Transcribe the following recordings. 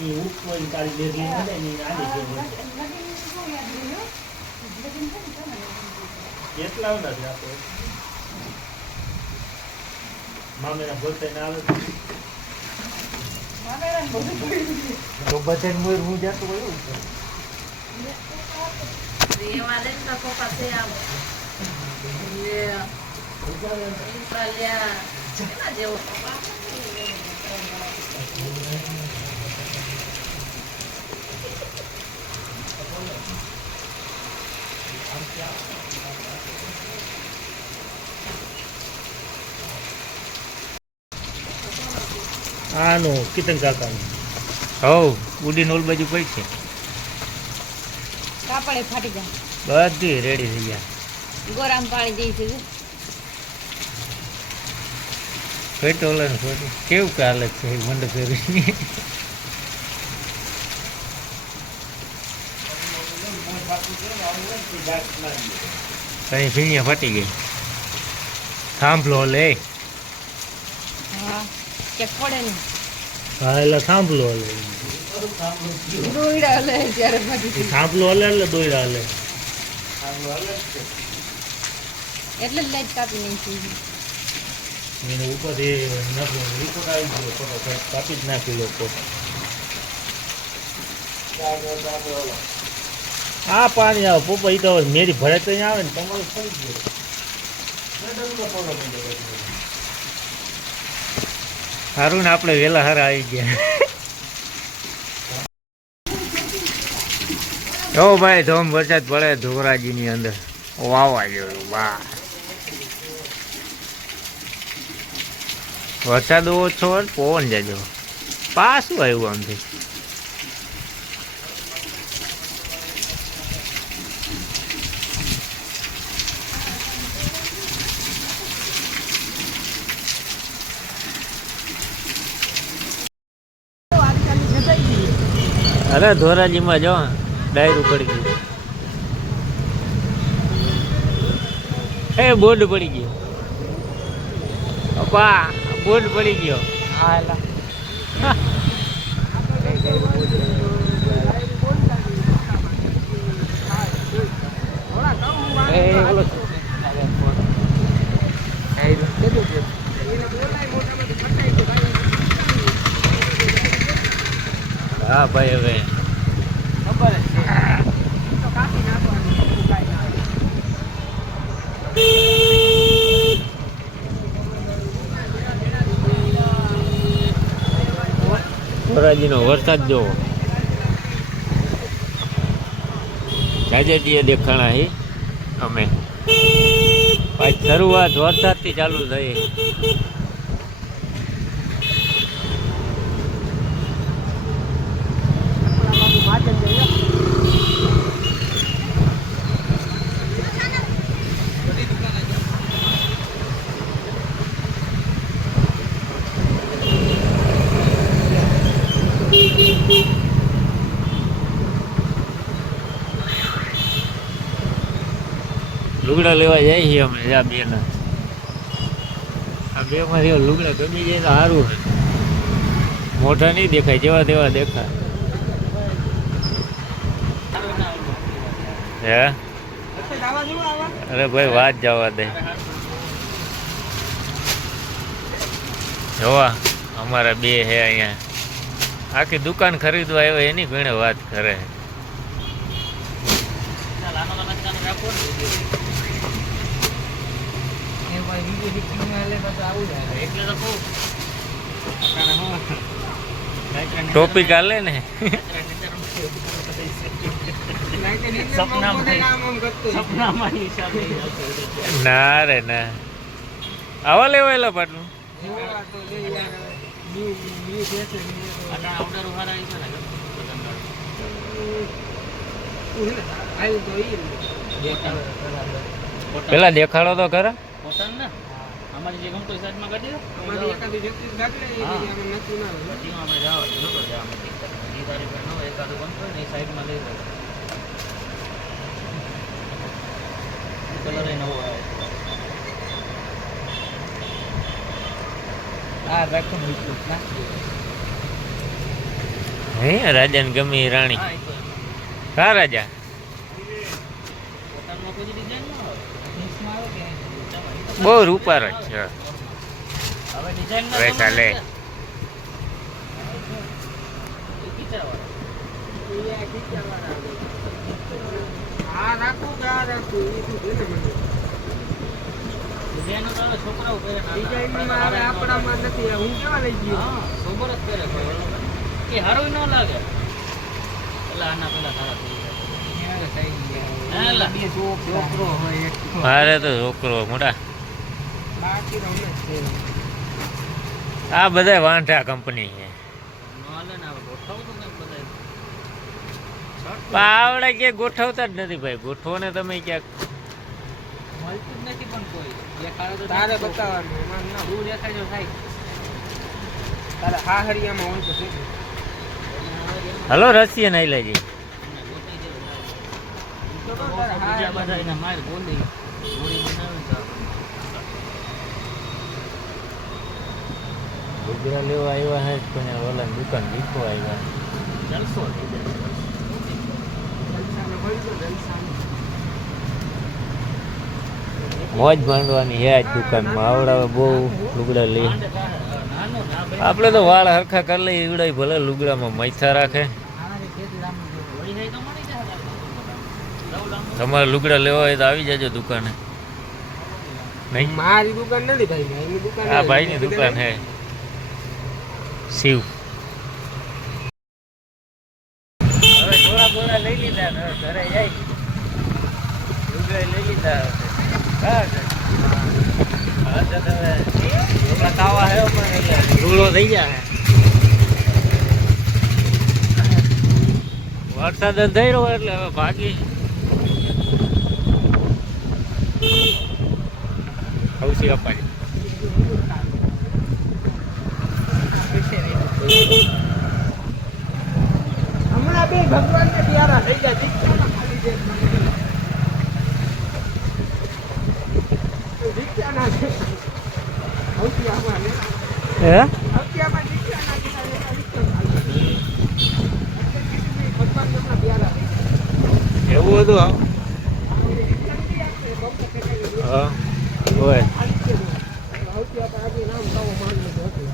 હોય ને તારી બેગી મળે ને એને આની હોય. કેટલા ના છે આપણે મામેરા બોલતે ના આવે તો બધાને મોર હું જાતો હોય એવું છે. એમાં લઈને તો પપ્પા છે આવો. એ ઈસરાયલિયા. એના જેવો પપ્પા. આનો કિતન કાકાનો. હવ ઉડીને ઓલ બાજુ પડી છે. કાપડે ફાટી જાય બધી રેડી થઈ ગયા. ગોરામ પાણી જઈ છે. પેટ્રોલ કેવું કાલે છે મંડ ફેરી કઈ ભીણિયા ફાટી ગઈ? થાંભલો લે. હા કે પડે ને હા એટલે થાંભલો લે દોયડા લે ત્યારે જાય. થાંભલો હલે એટલે દોયડા હલે. એટલે જ લાઈટ કાપી નાખી એને ઉપરથી નથી રિપોર્ટ આવી ગયો ફટોફટ કાપી જ નાખી લોકો. આ પાણી આવે પપ્પા ઈ તો મેરી ભરે તો આવે ને તમારું ફરી ગયું. સારું ને આપણે વહેલા હારા આવી ગયા. જો ભાઈ, ધોમ વરસાદ પડે ધોરાજીની અંદર. વાવા જોયું વાહ. વરસાદ ઓછો પવન જાજો. પાછું આવ્યું આમથી. અરે ધોરાજીમાં જો ડાયરું પડી ગયું. એ બોર્ડ પડી ગયો. અપા બોર્ડ પડી ગયો. હા એલા એ બોલો હા ભાઈ હવે. ધોરાજીનો વરસાદ જોવો. જાજેટીએ દેખાણા હી અમે. શરૂઆત વરસાદથી ચાલુ થઈ. લુગડા લેવા જાય છીએ અમે આ બે ના આ બે માંથી લુગડા ગમી જાય તો સારું છે મોઢા નહીં દેખાય, જેવા તેવા દેખાય. હે? અરે ભાઈ, વાત જવા દે. જોવા, અમારા બે હે અહીંયા. આખી દુકાન ખરીદવા આવ્યો, એની ઘણી વાત કરે. ટોપિક હાલે. ને. ના રે ના. આવા લેવાયેલા પાટલું? પેલા દેખાડો તો ખરા. અમારી જે ગમતો સાઈડમાં કાઢી દો. અમારી એકાદી વ્યક્તિ એ હા. રીતે આમાં નક્કી ના હોય. પછી આપણે જાવ નતો જવામાં એ તારીખે ન એકાદું બનતો હોય ને એ સાઈડમાં લઈ લો કલર નવો આવે. આ રાખો મૂક્યું ના હે રાજાને ગમે રાણી. હા કા રાજા પોતાનમાં કોઈ ડિઝાઇન ન આવે જીન્સમાં આવે કે બહુ રૂપાર જ છે. હવે ચાલે. આપણામાં નથી. હું કેવા લઈ ગયો? હા, સોબર જ પહેરે એ હારું ન લાગે. મારે તો છોકરો મોટા. આ બધા વાંઠા કંપની છે. આવડે કે ગોઠવતા જ નથી ભાઈ. ગોઠવો ને તમે ક્યાંક. મળતું જ નથી પણ કોઈ તારે બતાવવાનું એમાં ના. તું થાય તારે હા હરિયામાં હોય તો હલો રશિયન આઈ લેજે હા બધા માર ગોળી ગુજરાત લેવા આવ્યા હે પણ ઓલા દુકાન દીખવા આવ્યા જલસો મોજ માંડવાની હે આજ દુકાનમાં આવડાવે બહુ લુગડા ભાઈ આપણે તો વાળ હરખા કરી લઈએ ઈવડાય ભલે લુગડામાં મૈથા રાખે. તમારે લુગડા લેવા હોય તો આવી જાજો દુકાને. નહીં? મારી દુકાન નથી ભાઈ દુકાન આ ભાઈની દુકાન હે. શિવ. લઈ લીધા ઘરે લઈ લીધા ધૂળો થઈ જાય વરસાદ થઈ રહ્યો એટલે હવે ભાગી. હવસી અપાય હમણાં બે ભગવાનને પ્યારા થઈ જાય દીક્ષાના ખાલી દે મને. દીક્ષાના છે. હવસિયામાં ને. હે હવસિયામાં દીક્ષાના છે, એના દીક્ષા ખાલી દે. ભગવાન હમણાં પ્યારા થઈ જાય. એવું હતું હા હા હોય ખાલી જ છે. હવસિયા તો આજે નામ કાવો માંગવું તો હતું.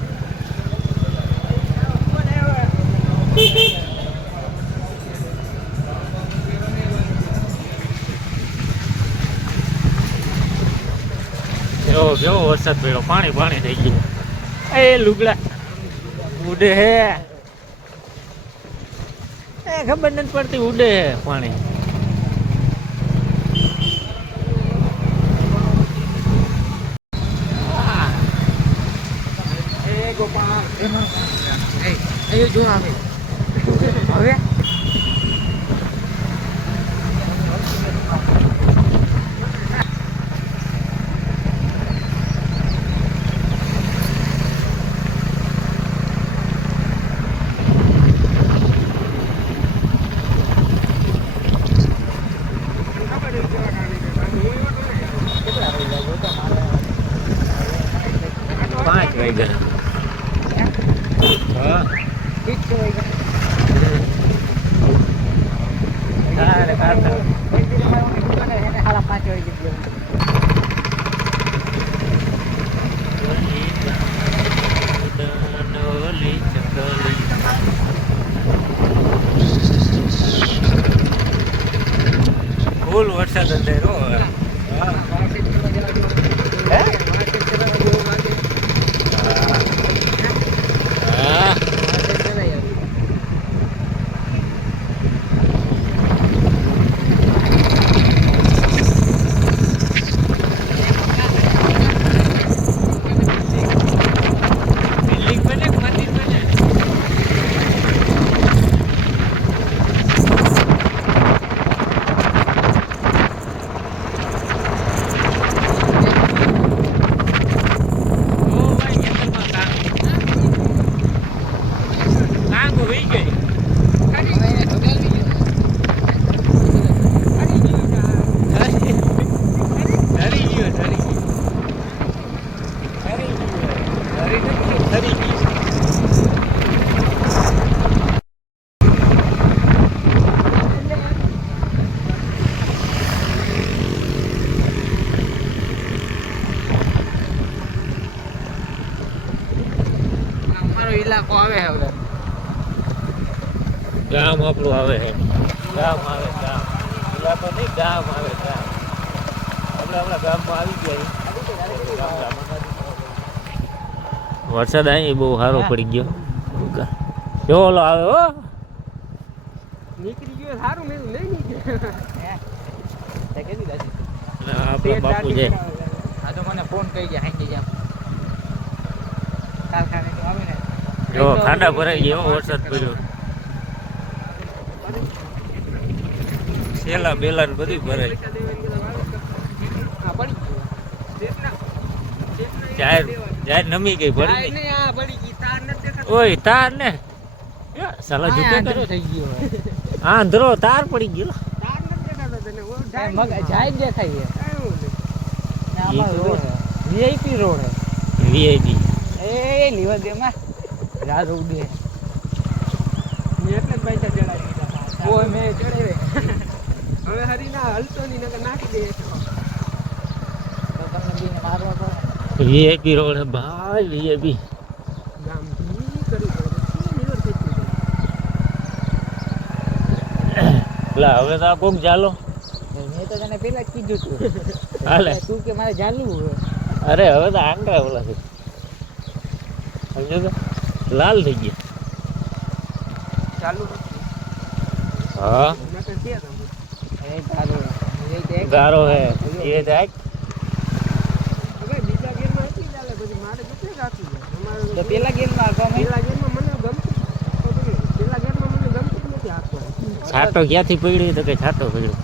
કેવો કેવો વરસાદ પડ્યો પાણી પાણી થઈ ગયું એ લુગડા. ઉડે હે. એ ખબર નથી પડતી ઉડે હે પાણી. એ ગોપાલ, એ જો આવે. હવે પાંચ વાગ્યા હા હા રે કાઢતા. ઓલી ચકલી. ફૂલ વરસાદ અંધેરો હવે. હા. હે? હા. બિલ્ડિંગ બને કે મંદિર બને ઓ ભાઈ ખેતરમાં કાંગ કાંગ હોઈ ગઈ ગઈ ઇલાકો આવે હવે. ગામ આપણું આવે છે. ગામ આવે, ગામ. ઇલાકો નહીં, ગામ આવે, ગામ. આપણે આપણા ગામમાં આવી ગયા ગામ ગામડામાં. વરસાદ અહીં બહુ સારો પડી ગયો. કેવો ઓલો આવે હો? નીકળી ગયો સારું મેં નહીં નીકળ્યું. તે આપણા બાપુ છે. આ તો મને ફોન કરી ગયા હાઈ જામ કારખાને તો આવે ને. જો ખાડા ભરાઈ ગયા હો, વરસાદ પડ્યો. સેલા બેલા ને બધું ભરાય હા પડી ગયું જેટલા જેટલા જાહેર જાહેર નમી ગઈ ભરી આ ગઈ તાર દેખાતો. ઓય તાર ને. યા, સાલા આ જુદો થઈ ગયો હવે. અંધરો તાર પડી ગયો. તાર નથી દેખાતો તને ઓ એ મગ જાય જ દેખાય છે. ને આમાં રોડ વીઆઈપી રોડ વીઆઈપી. એ લીવા દે માં રાજ ઉડે મેં એટલે પૈસા ચડાવી દીધા. ઓય મે ચડાવે હવે હરીના હલતો ની નકર નાખી દે તો તમને બીને મારવા વીઆઈપી રોડ ભાઈ વીઆઈપી એટલે હવે તો આ કોક ચાલો મેં તો તને પેલા જ કીધું તું હાલે. તું કે મારે ચાલવું અરે હવે તો આંકડા ઓલા છે. સમજો તો લાલ થઈ ગયા. ચાલુ હા ગારો હે. એ દેખ હવે બીજા ગેમમાં એટલી ચાલે પછી મારે કેટલી રાખી છે તો પેલા ગેમમાં ગમે? પેલા ગેમમાં મને ગમતું પેલા ગેમમાં મને ગમતું નથી હાથમાં છાટો ક્યાંથી પડ્યો તો કે છાટો પડ્યો?